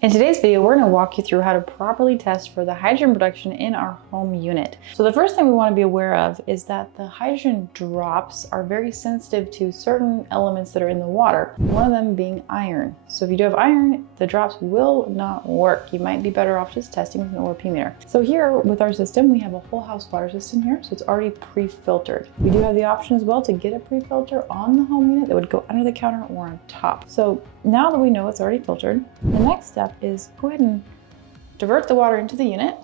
In today's video, we're going to walk you through how to properly test for the hydrogen production in our home unit. So the first thing we want to be aware of is that the hydrogen drops are very sensitive to certain elements that are in the water, one of them being iron. So if you do have iron, the drops will not work. You might be better off just testing with an ORP meter. So here with our system, we have a whole house water system here, so it's already pre-filtered. We do have the option as well to get a pre-filter on the home unit that would go under the counter or on top. So now that we know it's already filtered, the next step is go ahead and divert the water into the unit,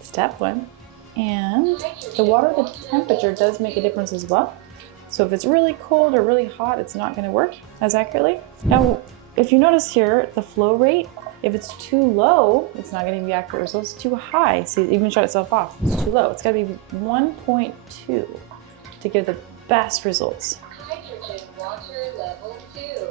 step one, and the water, the temperature does make a difference as well. So if it's really cold or really hot, it's not going to work as accurately. Now, if you notice here, the flow rate, if it's too low, it's not going to be accurate results. Too high, see, it even shut itself off. It's too low. It's got to be 1.2 to give the best results. Hydrogen water level 2.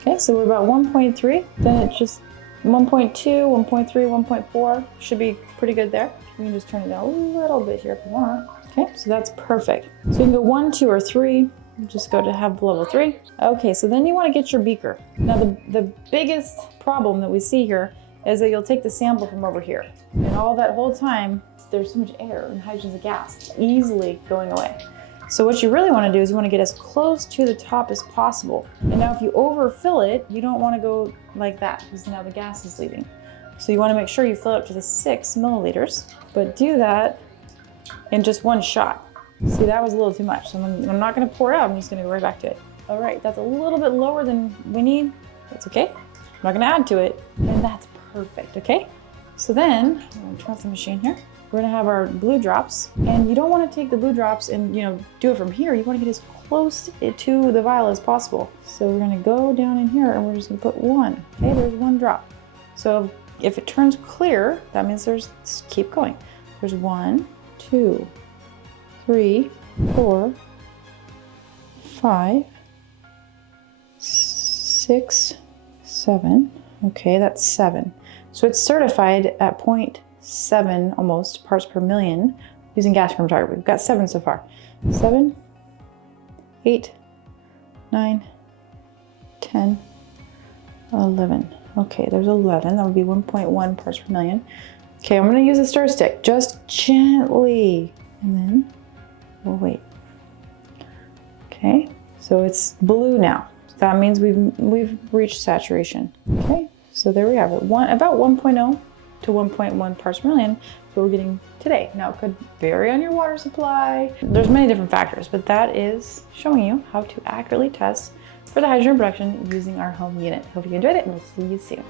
Okay, so we're about 1.3, then it's just 1.2, 1.3, 1.4 should be pretty good there. We can just turn it down a little bit here if you want. Okay, so that's perfect. So you can go 1, 2, or 3. Just go to have level 3. Okay, so then you want to get your beaker. Now the biggest problem that we see here is that you'll take the sample from over here. And all that whole time, there's so much air and hydrogen's a gas. It's easily going away. So what you really want to do is you want to get as close to the top as possible. And now if you overfill it, you don't want to go like that because now the gas is leaving. So you want to make sure you fill it up to the 6 milliliters, but do that in just one shot. See, that was a little too much. So I'm not going to pour it out. I'm just going to go right back to it. All right, that's a little bit lower than we need. That's okay. I'm not going to add to it. And that's perfect, okay? So then, I'm going to turn off the machine here. We're gonna have our blue drops, and you don't want to take the blue drops and do it from here. You want to get as close to the vial as possible. So we're gonna go down in here and we're just gonna put 1. Okay, there's 1 drop. So if it turns clear, that means keep going. There's 1, 2, 3, 4, 5, 6, 7. Okay, that's 7. So it's certified at 0.7 almost parts per million using gas chromatography. We've got 7 so far. 7, 8, 9, 10, 11. Okay, there's 11. That would be 1.1 parts per million. Okay, I'm going to use a stir stick just gently, and then we'll wait. Okay, so it's blue now. That means we've reached saturation. Okay, so there we have it. About 1.0 to 1.1 parts per million is what we're getting today. Now it could vary on your water supply. There's many different factors, but that is showing you how to accurately test for the hydrogen production using our home unit. Hope you enjoyed it, and we'll see you soon.